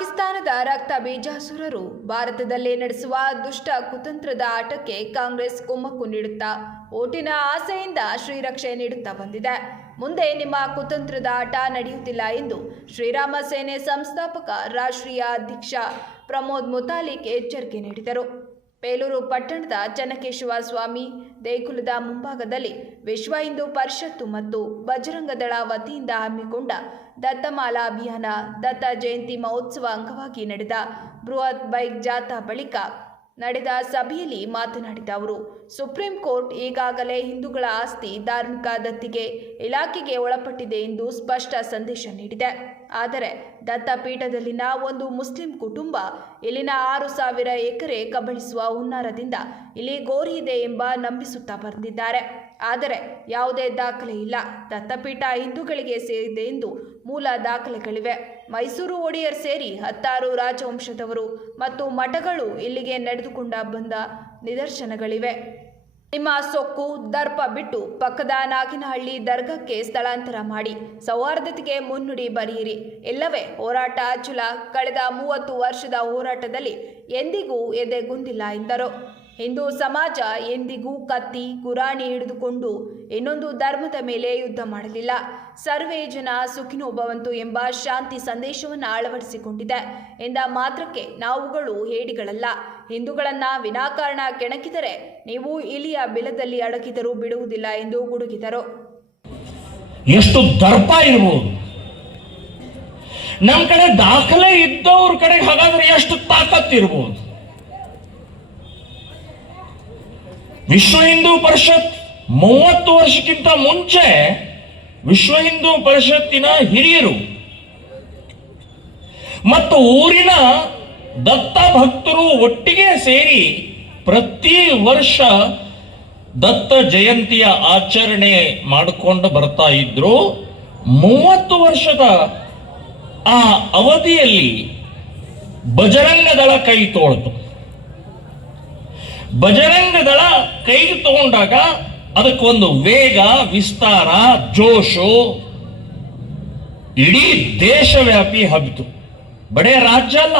ಪಾಕಿಸ್ತಾನದ ರಕ್ತ ಬೀಜಾಸುರರು ಭಾರತದಲ್ಲಿ ನಡೆಸುವ ದುಷ್ಟ ಕುತಂತ್ರದ ಆಟಕ್ಕೆ ಕಾಂಗ್ರೆಸ್ ಕುಮ್ಮಕ್ಕು ನೀಡುತ್ತಾ ಓಟಿನ ಆಸೆಯಿಂದ ಶ್ರೀರಕ್ಷೆ ನೀಡುತ್ತಾ ಬಂದಿದೆ. ಮುಂದೆ ನಿಮ್ಮ ಕುತಂತ್ರದ ಆಟ ನಡೆಯುತ್ತಿಲ್ಲ ಎಂದು ಶ್ರೀರಾಮ ಸೇನೆ ಸಂಸ್ಥಾಪಕ ರಾಷ್ಟ್ರೀಯ ಅಧ್ಯಕ್ಷ ಪ್ರಮೋದ್ ಮುತಾಲಿಕ್ ಎಚ್ಚರಿಕೆ ನೀಡಿದರು. ಬೇಲೂರು ಪಟ್ಟಣದ ಚನ್ನಕೇಶವ ಸ್ವಾಮಿ ದೇಗುಲದ ಮುಂಭಾಗದಲ್ಲಿ ವಿಶ್ವ ಹಿಂದೂ ಪರಿಷತ್ತು ಮತ್ತು ಬಜರಂಗದಳ ವತಿಯಿಂದ ಹಮ್ಮಿಕೊಂಡ ದತ್ತಮಾಲಾ ಅಭಿಯಾನ ದತ್ತ ಜಯಂತಿ ಮಹೋತ್ಸವ ಅಂಗವಾಗಿ ನಡೆದ ಬೃಹತ್ ಬೈಕ್ ಜಾಥಾ ಬಳಿಕ ನಡೆದ ಸಭೆಯಲ್ಲಿ ಮಾತನಾಡಿದ ಅವರು, ಸುಪ್ರೀಂ ಕೋರ್ಟ್ ಈಗಾಗಲೇ ಹಿಂದೂಗಳ ಆಸ್ತಿ ಧಾರ್ಮಿಕ ದತ್ತಿಗೆ ಇಲಾಖೆಗೆ ಒಳಪಟ್ಟಿದೆ ಎಂದು ಸ್ಪಷ್ಟ ಸಂದೇಶ ನೀಡಿದೆ. ಆದರೆ ದತ್ತಪೀಠದಲ್ಲಿನ ಒಂದು ಮುಸ್ಲಿಂ ಕುಟುಂಬ ಇಲ್ಲಿನ ಆರು ಸಾವಿರ ಎಕರೆ ಕಬಳಿಸುವ ಹುನ್ನಾರದಿಂದ ಇಲ್ಲಿ ಗೋರಿ ಇದೆ ಎಂಬ ನಂಬಿಸುತ್ತಾ ಬಂದಿದ್ದಾರೆ. ಆದರೆ ಯಾವುದೇ ದಾಖಲೆ ಇಲ್ಲ. ದತ್ತಪೀಠ ಹಿಂದೂಗಳಿಗೆ ಸೇರಿದೆ ಎಂದು ಮೂಲ ದಾಖಲೆಗಳಿವೆ. ಮೈಸೂರು ಒಡೆಯರ್ ಸೇರಿ ಹತ್ತಾರು ರಾಜವಂಶದವರು ಮತ್ತು ಮಠಗಳು ಇಲ್ಲಿಗೆ ನಡೆದುಕೊಂಡ ಬಂದ ನಿದರ್ಶನಗಳಿವೆ. ನಿಮ್ಮ ಸೊಕ್ಕು, ದರ್ಪ ಬಿಟ್ಟು ಪಕ್ಕದ ನಾಗಿನಹಳ್ಳಿ ದರ್ಗಕ್ಕೆ ಸ್ಥಳಾಂತರ ಮಾಡಿ. ಸೌಹಾರ್ದತೆಗೆ ಮುನ್ನುಡಿ ಬರೆಯಿರಿ. ಇಲ್ಲವೇ, ಹೋರಾಟ ಅಚಲ. ಕಳೆದ ಮೂವತ್ತು ವರ್ಷದ ಹೋರಾಟದಲ್ಲಿ ಎಂದಿಗೂ ಎದೆಗುಂದಿಲ್ಲ ಎಂದರು. ಹಿಂದೂ ಸಮಾಜ ಎಂದಿಗೂ ಕತ್ತಿ ಗುರಾಣಿ ಹಿಡಿದುಕೊಂಡು ಇನ್ನೊಂದು ಧರ್ಮದ ಮೇಲೆ ಯುದ್ಧ ಮಾಡಲಿಲ್ಲ. ಸರ್ವೇ ಜನ ಸುಖಿನೋ ಭವಂತು ಎಂಬ ಶಾಂತಿ ಸಂದೇಶವನ್ನು ಅಳವಡಿಸಿಕೊಂಡಿದೆ. ಎಂದ ಮಾತ್ರಕ್ಕೆ ನಾವುಗಳು ಹೇಡಿಗಳಲ್ಲ. ಹಿಂದೂಗಳನ್ನ ವಿನಾಕಾರಣ ಕೆಣಕಿದರೆ ನೀವು ಇಲಿಯ ಬಿಲದಲ್ಲಿ ಅಡಕಿದರೂ ಬಿಡುವುದಿಲ್ಲ ಎಂದು ಗುಡುಗಿದರು. ಎಷ್ಟು ದರ್ಪ ಇರಬಹುದು ನಮ್ಮ ಕಡೆ ದಾಖಲೆ ಇದ್ದವ್ರ ಕಡೆ ಹಾಗಾದ್ರೆ ಎಷ್ಟು ತಾಕತ್ ವಿಶ್ವ ಹಿಂದೂ ಪರಿಷತ್ ಮೂವತ್ತು ವರ್ಷಕ್ಕಿಂತ ಮುಂಚೆ ವಿಶ್ವ ಹಿಂದೂ ಪರಿಷತ್ತಿನ ಹಿರಿಯರು ಮತ್ತು ಊರಿನ ದತ್ತ ಭಕ್ತರು ಒಟ್ಟಿಗೆ ಸೇರಿ ಪ್ರತಿ ವರ್ಷ ದತ್ತ ಜಯಂತಿಯ ಆಚರಣೆ ಮಾಡಿಕೊಂಡು ಬರ್ತಾ ಇದ್ರು. ಮೂವತ್ತು ವರ್ಷದ ಆ ಅವಧಿಯಲ್ಲಿ ಬಜರಂಗ ದಳ ಕೈ ತೋಳ್ತು ಬಜರಂಗ ದಳ ಕೈಗೆ ತಗೊಂಡಾಗ ಅದಕ್ಕೊಂದು ವೇಗ, ವಿಸ್ತಾರ, ಜೋಶು, ಇಡೀ ದೇಶವ್ಯಾಪಿ ಹಬ್ಬಿತು ಬಡೇ ರಾಜ್ಯ ಅಲ್ಲ,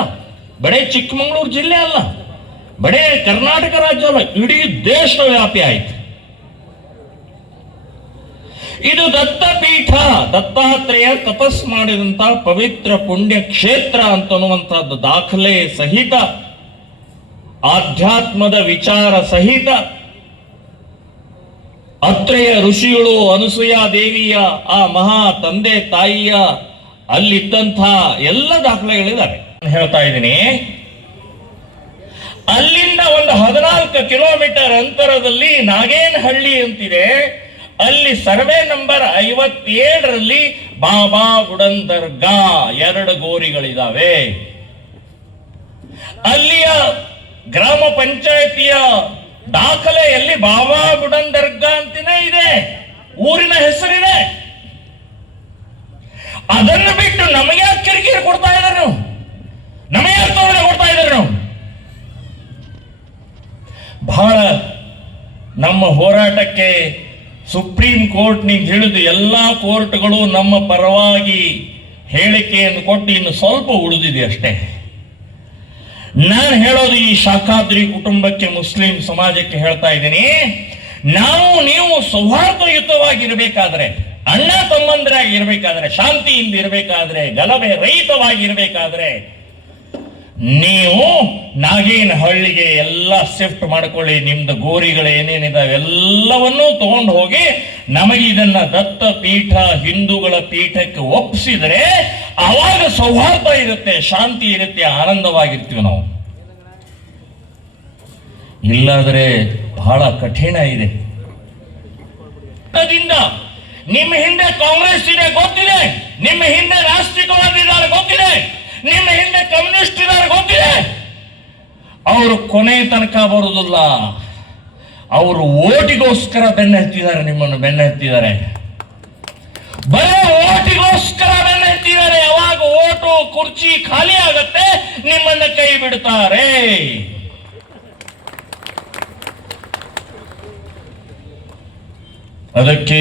ಬಡೇ ಚಿಕ್ಕಮಗಳೂರು ಜಿಲ್ಲೆ ಅಲ್ಲ, ಬಡೇ ಕರ್ನಾಟಕ ರಾಜ್ಯ ಅಲ್ಲ, ಇಡೀ ದೇಶವ್ಯಾಪಿ ಆಯ್ತು. ಇದು ದತ್ತಪೀಠ, ದತ್ತಾತ್ರೇಯ ತಪಸ್ ಮಾಡಿದಂತಹ ಪವಿತ್ರ ಪುಣ್ಯ ಕ್ಷೇತ್ರ ಅಂತನ್ನುವಂಥದ್ದು ದಾಖಲೆ ಸಹಿತ ಆಧ್ಯಾತ್ಮದ ವಿಚಾರ ಸಹಿತ ಅತ್ರೇಯ ಋಷಿಗಳು ಅನುಸೂಯಾ ದೇವಿಯ ಆ ಮಹಾ ತಂದೆ ತಾಯಿಯ ಅಲ್ಲಿದ್ದಂಥ ಎಲ್ಲ ದಾಖಲೆಗಳಿದ್ದಾವೆ ಹೇಳ್ತಾ ಇದ್ದೀನಿ, ಅಲ್ಲಿಂದ ಒಂದು ಹದಿನಾಲ್ಕು ಕಿಲೋಮೀಟರ್ ಅಂತರದಲ್ಲಿ ನಾಗೇನಹಳ್ಳಿ ಅಂತಿದೆ. ಅಲ್ಲಿ ಸರ್ವೆ ನಂಬರ್ ಐವತ್ತೇಳರಲ್ಲಿ ಬಾಬಾ ಗುಡನ್ ದರ್ಗಾ ಎರಡು ಗೋರಿಗಳಿದಾವೆ. ಅಲ್ಲಿಯ ಗ್ರಾಮ ಪಂಚಾಯತಿಯ ದಾಖಲೆಯಲ್ಲಿ ಬಾಬಾ ಗುಡನ್ ದರ್ಗಾ ಅಂತಾನೆ ಇದೆ. ಊರಿನ ಹೆಸರಿದೆ. ಅದನ್ನು ಬಿಟ್ಟು ನಮಗೆ ಕಿರಿಕಿರಿ ಕೊಡ್ತಾ ಇದ್ದಾರೆ ನೀವು? ನಮಗೆ ತೊಂದರೆ ಕೊಡ್ತಾ ಇದ್ದಾರೆ ನೀವು? ಬಹಳ ನಮ್ಮ ಹೋರಾಟಕ್ಕೆ ಸುಪ್ರೀಂ ಕೋರ್ಟ್ ಕೋರ್ಟ್ನಿಂದ ಹಿಡಿದು ಎಲ್ಲ ಕೋರ್ಟ್ಗಳು ನಮ್ಮ ಪರವಾಗಿ ಹೇಳಿಕೆಯನ್ನು ಕೊಟ್ಟು ಇನ್ನು ಸ್ವಲ್ಪ ಉಳಿದಿದೆ ಅಷ್ಟೇ. ನಾನು ಹೇಳೋದು ಈ ಶಾಖಾದ್ರಿ ಕುಟುಂಬಕ್ಕೆ ಮುಸ್ಲಿಂ ಸಮಾಜಕ್ಕೆ ಹೇಳ್ತಾ ಇದ್ದೀನಿ. ನಾವು ನೀವು ಸೌಹಾರ್ದಯುತವಾಗಿರಬೇಕಾದ್ರೆ, ಅಣ್ಣ ತಮ್ಮಂದರಾಗಿ ಇರಬೇಕಾದ್ರೆ, ಶಾಂತಿಯಿಂದ ಇರಬೇಕಾದ್ರೆ, ಗಲಭೆ ರಹಿತವಾಗಿರಬೇಕಾದ್ರೆ, ನೀವು ನಾಗೇನ ಹಳ್ಳಿಗೆ ಎಲ್ಲ ಶಿಫ್ಟ್ ಮಾಡ್ಕೊಳ್ಳಿ, ನಿಮ್ದು ಗೋರಿಗಳು ಏನೇನಿದಾವೆ ಎಲ್ಲವನ್ನೂ ತಗೊಂಡು ಹೋಗಿ ನಮಗೆ ಇದನ್ನ ದತ್ತ ಪೀಠ, ಹಿಂದೂಗಳ ಪೀಠಕ್ಕೆ ಒಪ್ಪಿಸಿದರೆ, ಅವಾಗ ಸೌಹಾರ್ದ ಇರುತ್ತೆ, ಶಾಂತಿ ಇರುತ್ತೆ, ಆನಂದವಾಗಿರ್ತೀವಿ ನಾವು. ಇಲ್ಲಾದ್ರೆ ಬಹಳ ಕಠಿಣ ಇದೆ. ನಿಮ್ಮ ಹಿಂದೆ ಕಾಂಗ್ರೆಸ್ ಇದೆ, ಗೊತ್ತಿದೆ. ನಿಮ್ಮ ಹಿಂದೆ ರಾಷ್ಟ್ರೀಯವಾದಿದ್ದಾರೆ ಗೊತ್ತಿದೆ. ನಿಮ್ಮ ಹಿಂದೆ ಕಮ್ಯುನಿಸ್ಟ್ ಇದ್ದಾರೆ, ಗೊತ್ತಿದೆ. ಅವರು ಕೊನೆ ತನಕ ಬರುವುದಿಲ್ಲ. ಅವರು ಓಟಿಗೋಸ್ಕರ ಬೆನ್ನ ಹತ್ತಿದ್ದಾರೆ ನಿಮ್ಮನ್ನು ಬೆನ್ನ ಹತ್ತಿದ್ದಾರೆ ಬರೀ ಓಟಿಗೋಸ್ಕರ ಬೆನ್ನ ಹತ್ತಿದ್ದಾರೆ ಯಾವಾಗ ಓಟು, ಕುರ್ಚಿ ಖಾಲಿ ಆಗತ್ತೆ, ನಿಮ್ಮನ್ನ ಕೈ ಬಿಡ್ತಾರೆ. ಅದಕ್ಕೆ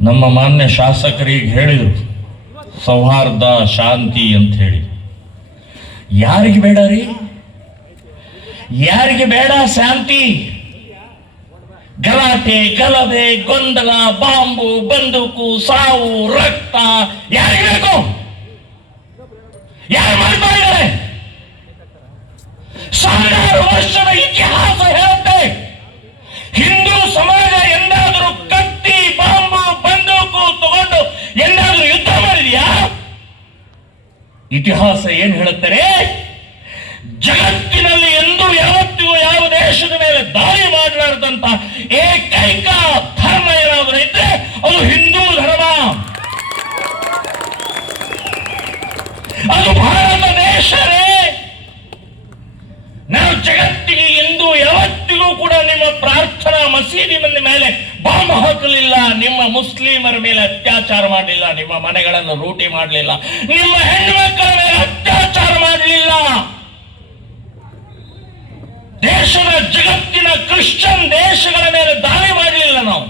ನಮ್ಮ ಮಾನ್ಯ ಶಾಸಕರಿಗೆ ಹೇಳಿದರು, ಸೌಹಾರ್ದ, ಶಾಂತಿ ಅಂತ ಹೇಳಿ. ಯಾರಿಗೆ ಬೇಡ ರೀ? ಯಾರಿಗೆ ಬೇಡ ಶಾಂತಿ? ಗಲಾಟೆ, ಗಲಭೆ, ಗೊಂದಲ, ಬಾಂಬು, ಬಂದೂಕು, ಸಾವು, ರಕ್ತ, ಯಾರಿಗೆ ಬೇಕು? ಯಾರು ಮಾಡ್ತಾ ಸಾವಿರಾರು ವರ್ಷದ ಇತಿಹಾಸ ಹೇಳುತ್ತೆ. ಹಿಂದೂ ಸಮಾಜ ಇತಿಹಾಸ ಏನು ಹೇಳುತ್ತಾರೆ? ಜಗತ್ತಿನಲ್ಲಿ ಎಂದು ಯಾವತ್ತಿಗೂ ಯಾವ ದೇಶದ ಮೇಲೆ ದಾಳಿ ಮಾಡಲಾರದಂತ ಏಕೈಕ ಧರ್ಮ ಏನಾದರೂ ಇದ್ರೆ ಅದು ಹಿಂದೂ ಧರ್ಮ. ಅದು ಬಾಂಬ್ ಹಾಕಲಿಲ್ಲ, ನಿಮ್ಮ ಮುಸ್ಲಿಮರ ಮೇಲೆ ಅತ್ಯಾಚಾರ ಮಾಡಲಿಲ್ಲ, ನಿಮ್ಮ ಮನೆಗಳನ್ನು ರೂಟಿ ಮಾಡಲಿಲ್ಲ, ನಿಮ್ಮ ಹೆಣ್ಣುಮಕ್ಕಳ ಮೇಲೆ ಅತ್ಯಾಚಾರ ಮಾಡಲಿಲ್ಲ. ದೇಶದ ಜಗತ್ತಿನ ಕ್ರಿಶ್ಚಿಯನ್ ದೇಶಗಳ ಮೇಲೆ ದಾಳಿ ಮಾಡಲಿಲ್ಲ ನಾವು.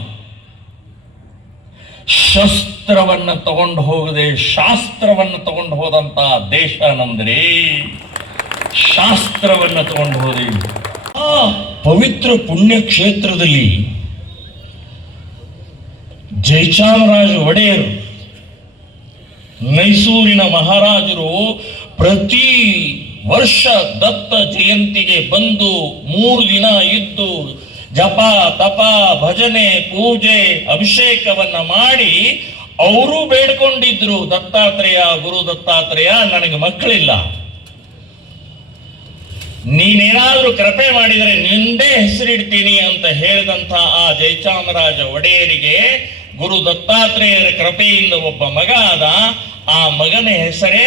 ಶಸ್ತ್ರವನ್ನು ತಗೊಂಡು ಹೋಗದೆ ಶಾಸ್ತ್ರವನ್ನ ತಗೊಂಡು ಹೋದಂತ ದೇಶ ನಂದ್ರಿ ಶಾಸ್ತ್ರವನ್ನ ತಗೊಂಡು ಹೋದಿ. ಆ ಪವಿತ್ರ ಪುಣ್ಯ ಕ್ಷೇತ್ರದಲ್ಲಿ ಜಯಚಾಮರಾಜ ಒಡೆಯರು. ಮೈಸೂರಿನ ಮಹಾರಾಜರು ಪ್ರತಿ ವರ್ಷ ದತ್ತ ಜಯಂತಿಗೆ ಬಂದು ಮೂರು ದಿನ ಇದ್ದು ಜಪ, ತಪ, ಭಜನೆ, ಪೂಜೆ, ಅಭಿಷೇಕವನ್ನ ಮಾಡಿ ಅವರು ಬೇಡ್ಕೊಂಡಿದ್ರು. ದತ್ತಾತ್ರೇಯ, ಗುರು ದತ್ತಾತ್ರೇಯ, ನನಗೆ ಮಕ್ಕಳಿಲ್ಲ. ನೀನೇನಾದ್ರೂ ಕೃಪೆ ಮಾಡಿದರೆ ನಿಂದೇ ಹೆಸರಿಡ್ತೀನಿ ಅಂತ ಹೇಳಿದಂತ ಆ ಜಯಚಾಮರಾಜ ಒಡೆಯರಿಗೆ ಗುರು ದತ್ತಾತ್ರೇಯರ ಕೃಪೆಯಿಂದ ಒಬ್ಬ ಮಗ ಆದ ಆ ಮಗನ ಹೆಸರೇ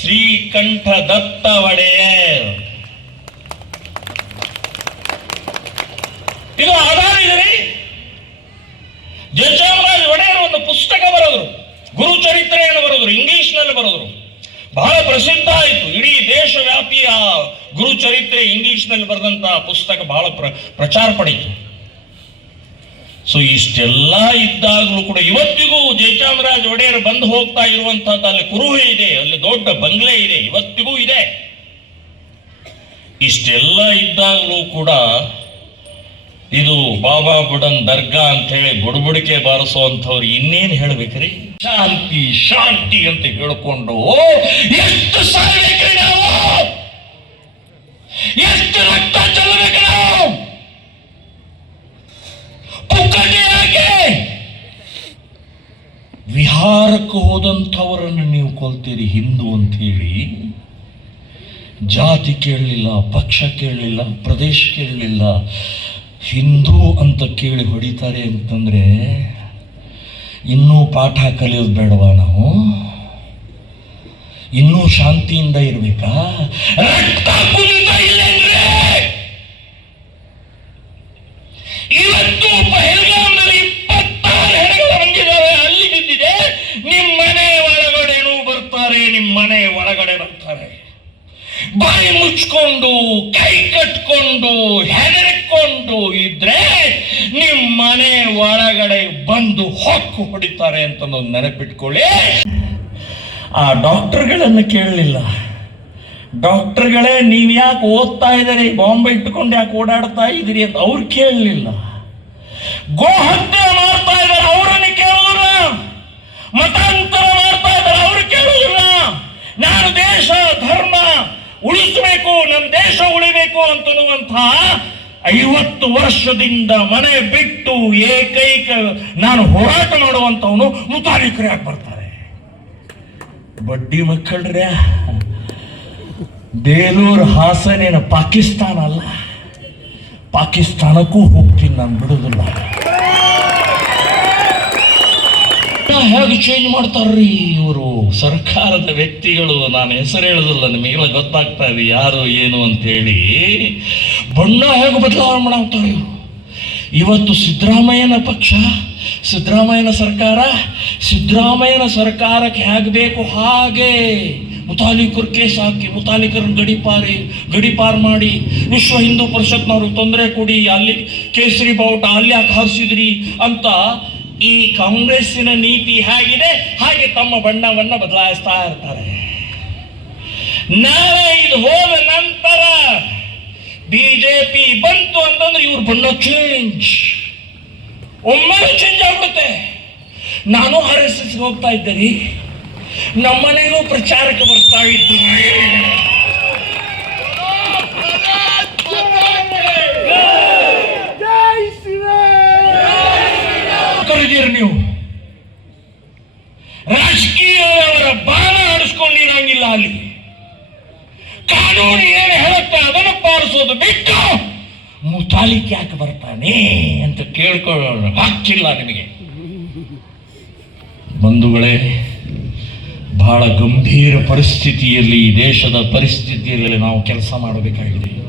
ಶ್ರೀಕಂಠ ದತ್ತ ಒಡೆಯರ್ ಇದು ಆಧಾರ ಇದೆ ಜಯಚಾಮರಾಜ ಒಡೆಯರ್ ಒಂದು ಪುಸ್ತಕ ಬರೆದ್ರು ಗುರು ಚರಿತ್ರೆಯನ್ನು ಬರೆದ್ರು ಇಂಗ್ಲಿಷ್ನಲ್ಲಿ ಬರೆದ್ರು. ಬಹಳ ಪ್ರಸಿದ್ಧ ಆಯಿತು. ಇಡೀ ದೇಶವ್ಯಾಪಿ ಆ ಗುರು ಚರಿತ್ರೆ ಇಂಗ್ಲಿಷ್ನಲ್ಲಿ ಬರೆದಂತಹ ಪುಸ್ತಕ ಬಹಳ ಪ್ರ, ಪ್ರಚಾರ ಪಡೀತು. ಸೊ ಇಷ್ಟೆಲ್ಲ ಇದ್ದಾಗಲೂ ಕೂಡ ಇವತ್ತಿಗೂ ಜಯಚಾಮರಾಜ ಒಡೆಯರ್ ಬಂದು ಹೋಗ್ತಾ ಇರುವಂತಹದ್ದು ಅಲ್ಲಿ ಕುರುಹೆ ಇದೆ, ಅಲ್ಲಿ ದೊಡ್ಡ ಬಂಗ್ಲೆ ಇದೆ, ಇವತ್ತಿಗೂ ಇದೆ. ಇಷ್ಟೆಲ್ಲ ಇದ್ದಾಗಲೂ ಕೂಡ ಇದು ಬಾಬಾ ಬುಡನ್ ದರ್ಗಾ ಅಂತ ಹೇಳಿ ಬುಡಬುಡಿಕೆ ಬಾರಿಸುವಂಥವ್ರು ಇನ್ನೇನು ಹೇಳ್ಬೇಕ್ರಿ? ಶಾಂತಿ ಶಾಂತಿ ಅಂತ ಹೇಳ್ಕೊಂಡು ಎಷ್ಟು ಸಾಯ್ಬೇಕ್ರಿ ವಿಹಾರಕ್ಕೆ ಹೋದಂಥವರನ್ನು ನೀವು ಕೊಲ್ತೀರಿ ಹಿಂದೂ ಅಂತ ಹೇಳಿ ಜಾತಿ ಕೇಳಲಿಲ್ಲ, ಪಕ್ಷ ಕೇಳಲಿಲ್ಲ, ಪ್ರದೇಶ ಕೇಳಲಿಲ್ಲ, ಹಿಂದೂ ಅಂತ ಕೇಳಿ ಹೊಡಿತಾರೆ ಅಂತಂದರೆ ಇನ್ನೂ ಪಾಠ ಕಲಿಯೋದು ಬೇಡವಾ ನಾವು? ಇನ್ನೂ ಶಾಂತಿಯಿಂದ ಇರ್ಬೇಕಾ? ಮನೆ ಒಳಗಡೆ ಬರ್ತಾರೆ. ಬಾಯಿ ಮುಚ್ಕೊಂಡು, ಕೈ ಕಟ್ಕೊಂಡು, ಹೆದರಿಕೊಂಡು ಇದ್ರೆ ನಿಮ್ಮ ಮನೆ ಒಳಗಡೆ ಬಂದು ಹೊಕ್ಕು ಹೊಡಿತಾರೆ ಅಂತ ಒಂದು ನೆನಪಿಟ್ಕೊಳ್ಳಿ. ಆ ಡಾಕ್ಟರ್ಗಳನ್ನು ಕೇಳಲಿಲ್ಲ. ಡಾಕ್ಟರ್ಗಳೇ, ನೀವು ಯಾಕೆ ಓದ್ತಾ ಇದ್ದೀರಿ? ಬಾಂಬೆ ಇಟ್ಟುಕೊಂಡು ಯಾಕೆ ಓಡಾಡ್ತಾ ಇದ್ದೀರಿ ಅಂತ ಅವ್ರು ಕೇಳಲಿಲ್ಲ. ಗೋಹತ್ಯೆ ಮಾಡ್ತಾ ಇದ್ದಾರೆ ಅವರನ್ನು ಕೇಳಿದ್ರ ಮತಾಂತರ ಮಾಡ್ತಾ ನಾನು ದೇಶ, ಧರ್ಮ ಉಳಿಸಬೇಕು ನಮ್ಮ ದೇಶ ಉಳಿಬೇಕು ಅಂತನ್ನುವಂತಹ ಐವತ್ತು ವರ್ಷದಿಂದ ಮನೆ ಬಿಟ್ಟು ಏಕೈಕ ನಾನು ಹೋರಾಟ ಮಾಡುವಂಥವನು ಮುತಾಲಿಕರಾಗಿ ಬರ್ತಾರೆ ಬಡ್ಡಿ ಮಕ್ಕಳ್ರೆ, ಬೇಲೂರು ಹಾಸನೇನ ಪಾಕಿಸ್ತಾನ ಅಲ್ಲ, ಪಾಕಿಸ್ತಾನಕ್ಕೂ ಹೋಗ್ತೀನಿ ನಾನು ಬಿಡುದಿಲ್ಲ ಹೇಗೆ ಚೇಂಜ್ ಮಾಡ್ತಾರ್ರಿ ಇವರು. ಸರ್ಕಾರದ ವ್ಯಕ್ತಿಗಳು, ನಾನು ಹೆಸರು ಹೇಳುದಿಲ್ಲ, ನಿಮಗೆಲ್ಲ ಗೊತ್ತಾಗ್ತಾ ಇದೆ ಯಾರು, ಏನು ಅಂತ ಹೇಳಿ ಬಣ್ಣ ಹೇಗೆ ಬದಲಾವಣೆ ಮಾಡ್ತಾರೆ ಇವರು. ಇವತ್ತು ಸಿದ್ದರಾಮಯ್ಯನ ಪಕ್ಷ, ಸಿದ್ದರಾಮಯ್ಯನ ಸರ್ಕಾರ, ಸಿದ್ದರಾಮಯ್ಯನ ಸರ್ಕಾರಕ್ಕೆ ಹೇಗೆ ಬೇಕು ಹಾಗೆ ಮುತಾಲಿಕರು ಕೇಸ್ ಹಾಕಿ, ಮುತಾಲಿಕರನ್ನ ಗಡಿಪಾರಿ ಗಡಿಪಾರ್ ಮಾಡಿ, ವಿಶ್ವ ಹಿಂದೂ ಪರಿಷತ್ನವ್ರಿಗೆ ತೊಂದರೆ ಕೊಡಿ, ಅಲ್ಲಿ ಕೇಸರಿ ಬಾವುಟ ಅಲ್ಲಿ ಯಾಕೆ ಹಾರಿಸಿದ್ರಿ ಅಂತ ಈ ಕಾಂಗ್ರೆಸ್ಸಿನ ನೀತಿ ಹೇಗಿದೆ? ಹಾಗೆ ತಮ್ಮ ಬಣ್ಣವನ್ನ ಬದಲಾಯಿಸ್ತಾ ಇರ್ತಾರೆ. ನಾಳೆ ಇದು ಹೋದ ನಂತರ ಬಿಜೆಪಿ ಬಂತು ಅಂತಂದ್ರೆ ಇವ್ರ ಬಣ್ಣ ಚೇಂಜ್. ಒಮ್ಮೆ ಚೇಂಜ್ ಆಗ್ಬಿಡುತ್ತೆ. ನಾನು ಆರ್ ಎಸ್ ಎಸ್ ಹೋಗ್ತಾ ಇದ್ದೆ ರೀ ನಮ್ಮನೆಗೂ ಪ್ರಚಾರಕ್ಕೆ ಬರ್ತಾ ಇದ್ದಾರೆ ರಾಜಕೀಯದವರ ಬಾಣ ಆಡಿಸ್ಕೊಂಡಿರಂಗಿಲ್ಲ ಅಲ್ಲಿ. ಕಾನೂನು ಏನು ಹೇಳುತ್ತೆ ಅದನ್ನು ಪಾಲಿಸೋದು ಬಿಟ್ಟು ಮುತಾಲಿಕ್ ಯಾಕೆ ಬರ್ತಾನೆ ಅಂತ ಕೇಳ್ಕೊಳ್ಳೋಣ. ಹಾಕಿಲ್ಲ ನಿಮಗೆ. ಬಂಧುಗಳೇ, ಬಹಳ ಗಂಭೀರ ಪರಿಸ್ಥಿತಿಯಲ್ಲಿ ಈ ದೇಶದ ಪರಿಸ್ಥಿತಿಯಲ್ಲಿ ನಾವು ಕೆಲಸ ಮಾಡಬೇಕಾಗಿದೆ.